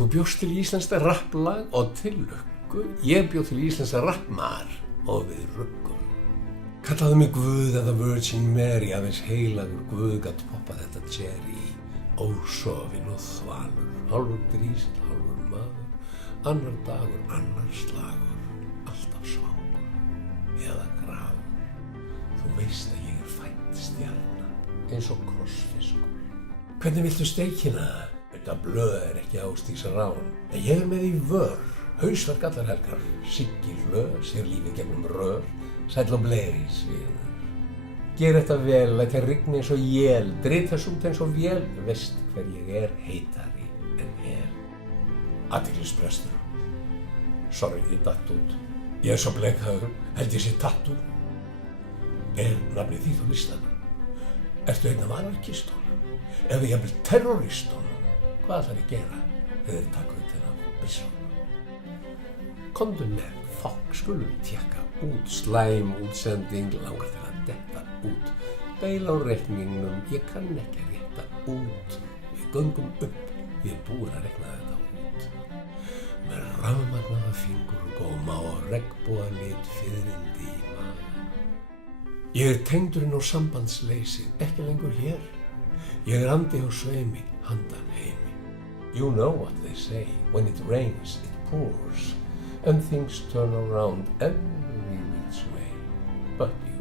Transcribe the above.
Þú bjóst til íslenskt rapplag og til lukku, ég bjó til íslenskt rappmar og við ruggum. Kallaðu mig Guð eða Virgin Mary, aðeins heilagur Guð gat poppað þetta cherry. Ósofinn og þvalur, hálfur drísill, hálfur maður, annar dagur, annar slagur, alltaf svangur eða grafur. Þú veist að ég fædd stjarna, eins og krossfiskur. Hvernig viltu steikina? Þetta blöð ekki Ásdís Rán, en ég með í vör, hausverk allar helgar, Siggi hlöð, sér lífið gegnum rör, sæll og bleis við. Ger þetta vel, læt þér rigna eins og jél, drið þess út eins og vél, veist hver ég heitari en hel. Athyglisbrestur. Sorry, ég datt út. Ég svo bleikhaður, held ég sé tattoo. Nafnið þitt á listanum? Ertu einn af anarkistunum? Eða jafnvel terroristunum? Hvað ætlar ég að gera þegar þeir taka utan af byssunum? Komdu með, fokk, skulum tékka út, slæm útsending, langar til að detta út. Beil á reikningnum, ég kann ekki að rétta út. Við göngum upp, ég er búinn að reikna þetta út. Með rafmagnaða fingur og góma og regnbogalit fiðrindi í maga. Ég er tengdurinn á sambandsleysið, ekki lengur hér. Ég er andi á sveimi, handan heimi. You know what they say, when it rains, it pours, and things turn around every which way, but you